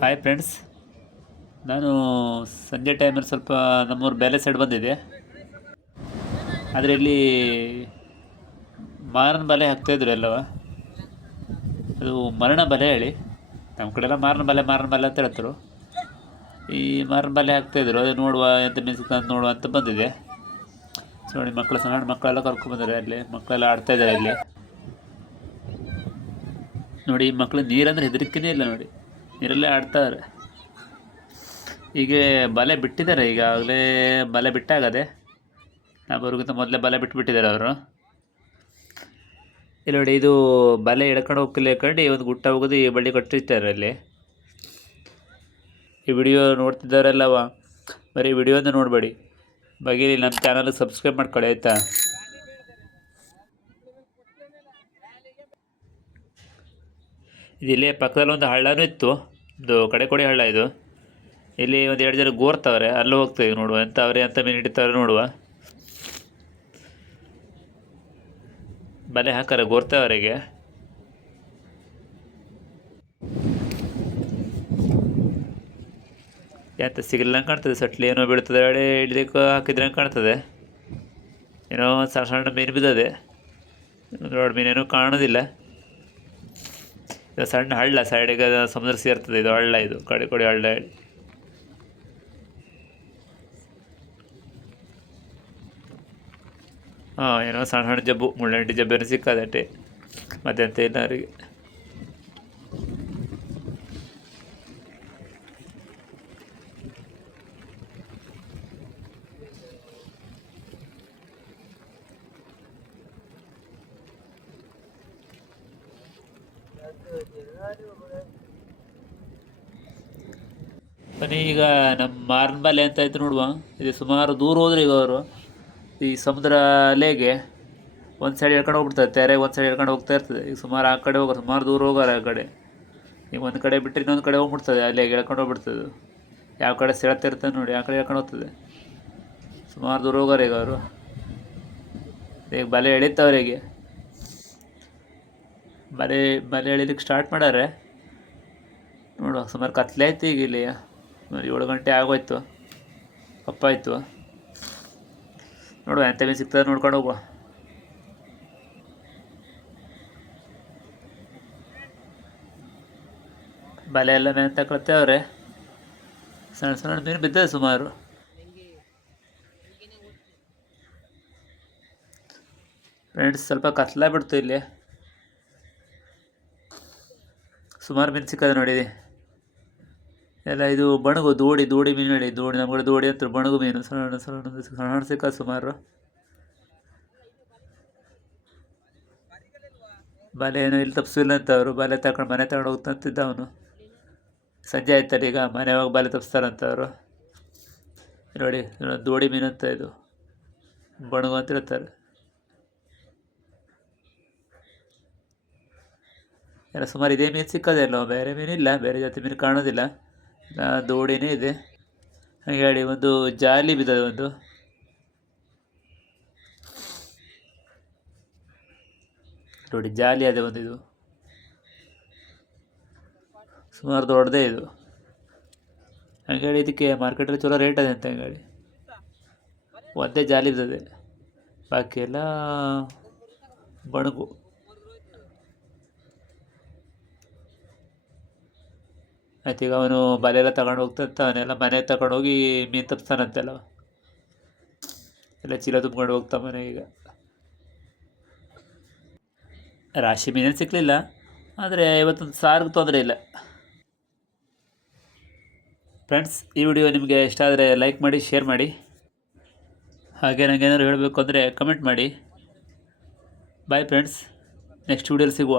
Hi friends ನಾನು ಸಂಜೆ ಟೈಮಲ್ಲಿ ಸ್ವಲ್ಪ ನಮ್ಮೂರು ಬೇಲೆ ಸೈಡ್ ಬಂದಿದೆ ಆದರೆ ಇಲ್ಲಿ ಮಾರನ ಬಲೆ ಹಾಕ್ತಾಯಿದ್ರು ಎಲ್ಲವ. ಅದು ಮರಣ ಬಲೆ ಹೇಳಿ. ನಮ್ಮ ಕಡೆ ಎಲ್ಲ ಮಾರನ ಬಲೆ ಮಾರನ ಬಲೆ ಅಂತ ಹೇಳ್ತಾರೆ ಈ ಮಾರನ ಬಲೆ ಹಾಕ್ತಾಯಿದ್ರು ಅದು ನೋಡುವ ಎಂತ ಅಂತ ನೋಡುವ ಅಂತ ಬಂದಿದೆ. ನೋಡಿ ಮಕ್ಕಳು, ಸಣ್ಣ ಮಕ್ಕಳೆಲ್ಲ ಕರ್ಕೊಂಡ್ಬಂದರೆ ಅಲ್ಲಿ. ಮಕ್ಕಳೆಲ್ಲ ಆಡ್ತಾಯಿದ್ದಾರೆ ಅಲ್ಲಿ ನೋಡಿ, ಈ ಮಕ್ಕಳು ನೀರಂದ್ರೆ ಹೆದರಿಕೆನೇ ಇಲ್ಲ ನೋಡಿ. ನೀರಲ್ಲೇ ಆಡ್ತಾರೆ. ಈಗ ಬಲೆ ಬಿಟ್ಟಿದ್ದಾರೆ, ಈಗಾಗಲೇ ಬಲೆ ಬಿಟ್ಟಾಗದೆ. ನಾ ಬರೋಕ್ಕಿಂತ ಮೊದಲೇ ಬಲೆ ಬಿಟ್ಬಿಟ್ಟಿದ್ದಾರೆ ಅವರು. ಇಲ್ಲಿ ನೋಡಿ, ಇದು ಬಲೆ ಹಿಡ್ಕೊಂಡು ಹೋಗ್ತಿಲ್ಲ ಕಂಡು, ಒಂದು ಗುಟ್ಟ ಹೋಗೋದು ಈ ಬಳ್ಳಿ ಕಟ್ಟಿರ್ತಾರೆ ಅಲ್ಲಿ. ಈ ವಿಡಿಯೋ ನೋಡ್ತಿದ್ದಾರಲ್ಲವ? ಬರೀ ವಿಡಿಯೋನ ನೋಡಬೇಡಿ. ಬಗ್ಗೆ ನಮ್ಮ ಚಾನಲ್ಗೆ ಸಬ್ಸ್ಕ್ರೈಬ್ ಮಾಡ್ಕೊಳ್ಳಿ, ಆಯಿತಾ? ಇಲ್ಲೇ ಪಕ್ಕದಲ್ಲಿ ಒಂದು ಹಳ್ಳನೂ ಇತ್ತು. ಇದು ಕಡೆ ಕೊಡಿ ಹಳ್ಳ ಇದು. ಇಲ್ಲಿ ಒಂದು ಎರಡು ಜನ ಗೋರ್ತವ್ರೆ, ಅಲ್ಲೂ ಹೋಗ್ತೇವೆ ನೋಡುವ. ಎಂತ ಅವ್ರೆ ಎಂತ ಮೀನು ಹಿಡಿತಾವ್ರೆ ನೋಡುವ. ಬಲೆ ಹಾಕಾರೆ ಗೋರ್ತವರೆಗೆ. ಎಂತ ಸಿಗಲ್ಲ ಕಾಣ್ತದೆ, ಸಟ್ಲಿ ಏನೋ ಬೀಳ್ತದೆ ಎಳೆ ಹಿಡಿದಕ್ಕೆ ಹಾಕಿದ್ರೆ ಕಾಣ್ತದೆ. ಏನೋ ಒಂದು ಸಣ್ಣ ಸಣ್ಣ ಮೀನು ಬಿದ್ದದೆ. ದೊಡ್ಡ ಮೀನೇನೋ ಕಾಣೋದಿಲ್ಲ. ಇದು ಸಣ್ಣ ಹಳ್ಳ ಸೈಡಿಗೆ ಸಮುದ್ರ ಸೇರ್ತದೆ, ಇದು ಹಳ್ಳ ಇದು, ಕಡೆ ಕೊಡಿ ಹಳ್ಳ. ಹೇಳಿ ಹಾಂ ಏನೋ ಸಣ್ಣ ಸಣ್ಣ ಜಬ್ಬು, ಮುಳ್ಳಂಟಿ ಜಬ್ಬೇನು ಸಿಕ್ಕದಟ್ಟೆ. ಮತ್ತೆಂತ ಇಲ್ಲ ಬನ್ನಿ, ಈಗ ನಮ್ಮ ಮಾರನಬಾಲೆ ಅಂತ ಇತ್ತು ನೋಡುವ. ಇದು ಸುಮಾರು ದೂರ ಹೋದ್ರೆ ಈಗ ಅವರು. ಈ ಸಮುದ್ರ ಅಲೆಗೆ ಒಂದು ಸೈಡ್ ಎಳ್ಕೊಂಡು ಹೋಗ್ಬಿಡ್ತದೆ, ತೆರೆ ಒಂದು ಸೈಡ್ ಎಳ್ಕೊಂಡು ಹೋಗ್ತಾ ಇರ್ತದೆ. ಈಗ ಸುಮಾರು ಆ ಕಡೆ ಹೋಗೋರು ಸುಮಾರು ದೂರ ಹೋಗೋರು ಆ ಕಡೆ. ಈಗ ಒಂದು ಕಡೆ ಬಿಟ್ಟರೆ ಇನ್ನೊಂದು ಕಡೆ ಹೋಗ್ಬಿಡ್ತದೆ ಅಲೆಗೆ ಎಳ್ಕೊಂಡು ಹೋಗ್ಬಿಡ್ತದೆ ಯಾವ ಕಡೆ ಸೆಳೆತಾ ಇರ್ತದೆ ನೋಡಿ, ಆ ಕಡೆ ಎಳ್ಕೊಂಡು ಹೋಗ್ತದೆ. ಸುಮಾರು ದೂರ ಹೋಗೋರು ಈಗ ಅವರು. ಈಗ ಬಲೆ ಎಳಿತವ್ರಿಗೆ ಬಲೆ ಬಲೆ ಎಳಿಲಿಕ್ಕೆ ಸ್ಟಾರ್ಟ್ ಮಾಡಾರೆ ನೋಡುವ, ಸುಮಾರು ಕತ್ಲೆ ಆಯ್ತು ಈಗ ಇಲ್ಲಿ. ಏಳು ಗಂಟೆ ಆಗೋಯ್ತು. ಕಪ್ಪಾಯ್ತು. ನೋಡುವ, ಎಂತ ಮೀನು ಸಿಗ್ತದೆ ನೋಡ್ಕೊಂಡು ಹೋಗುವ. ಬಲೆ ಎಲ್ಲ ಮೇಲೆ ಅವ್ರೆ ಸಣ್ಣ ಸಣ್ಣ ಮೀನು ಬಿದ್ದದೆ ಸುಮಾರು. ಫ್ರೆಂಡ್ಸ್ ಸ್ವಲ್ಪ ಕತ್ಲ ಬಿಡ್ತು ಇಲ್ಲಿ. ಸುಮಾರು ಮೀನು ಸಿಕ್ಕದೆ ನೋಡಿ ಎಲ್ಲ ಇದು ಬಣಗು ದೋಡಿ ದೋಡಿ ಮೀನು ಹೇಳಿ ದೋಡಿ ನಮ್ಮ ದೋಡಿ ಅಂತ ಬಣಗು ಮೀನು. ಸಣ್ಣ ಸಣ್ಣ ಸಣ್ಣ ಸಿಕ್ಕ ಸುಮಾರು. ಬಲೆ ಏನೋ ಇಲ್ಲಿ ತಪ್ಪಿಸಿಲ್ಲ ಅಂತ ಅವರು ಬಲೆ ತಗೊಂಡು ಮನೆ ತಗೊಂಡು ಹೋಗ್ತಂತಿದ್ದ ಅವನು. ಸಂಜೆ ಆಯ್ತಲ್ಲ ಈಗ, ಮನೆ ಹೋಗಿ ಬಲೆ ತಪ್ಪಿಸ್ತಾರಂತ ಅವರು ನೋಡಿ ದೋಡಿ ಮೀನು ಅಂತ ಇದು. ಬಣಗು ಅಂತ ಎಲ್ಲ ಸುಮಾರು ಇದೇ ಮೀನು ಸಿಕ್ಕದೆ ಅಲ್ಲ ಬೇರೆ ಮೀನಿಲ್ಲ ಬೇರೆ ಜಾತಿ ಮೀನು ಕಾಣೋದಿಲ್ಲ ದೋಡಿನೇ ಇದೆ ಹಾಗೆ ಹೇಳಿ ಒಂದು ಜಾಲಿ ಬಿದ್ದದೆ ಒಂದು ನೋಡಿ ಜಾಲಿ ಅದೇ ಒಂದು ಇದು ಸುಮಾರು ದೊಡ್ಡದೇ ಇದು ಹಂಗೇಳಿ ಇದಕ್ಕೆ ಮಾರ್ಕೆಟಲ್ಲಿ ಚಲೋ ರೇಟ್ ಅದೇ ಅಂತ ಹಂಗೇಳಿ ಒಂದೇ ಜಾಲಿ ಇದ್ದದೆ ಬಾಕಿ ಎಲ್ಲ ಬಣಗು ಆಯ್ತು, ಈಗ ಅವನು ಬಲೆ ಎಲ್ಲ ತಗೊಂಡು ಹೋಗ್ತಂತ ಅವನೆಲ್ಲ ಮನೆ ತಗೊಂಡೋಗಿ ಮೀನು ತಪ್ಪಿಸ್ತಾನಂತೆಲ್ಲ ಎಲ್ಲ ಚೀಲ ತುಂಬ್ಕೊಂಡು ಹೋಗ್ತಾ ಮನೆ ಈಗ. ರಾಶಿ ಮೀನೇನು ಸಿಕ್ಕಲಿಲ್ಲ ಆದರೆ ಇವತ್ತೊಂದು ಸಾರಿಗೆ ತೊಂದರೆ ಇಲ್ಲ. ಫ್ರೆಂಡ್ಸ್, ಈ ವಿಡಿಯೋ ನಿಮಗೆ ಇಷ್ಟ ಆದರೆ ಲೈಕ್ ಮಾಡಿ, ಶೇರ್ ಮಾಡಿ. ಹಾಗೆ ನನಗೇನಾದ್ರು ಹೇಳಬೇಕು ಅಂದರೆ ಕಮೆಂಟ್ ಮಾಡಿ. ಬಾಯ್ ಫ್ರೆಂಡ್ಸ್, ನೆಕ್ಸ್ಟ್ ವಿಡಿಯೋಲಿ ಸಿಗುವ.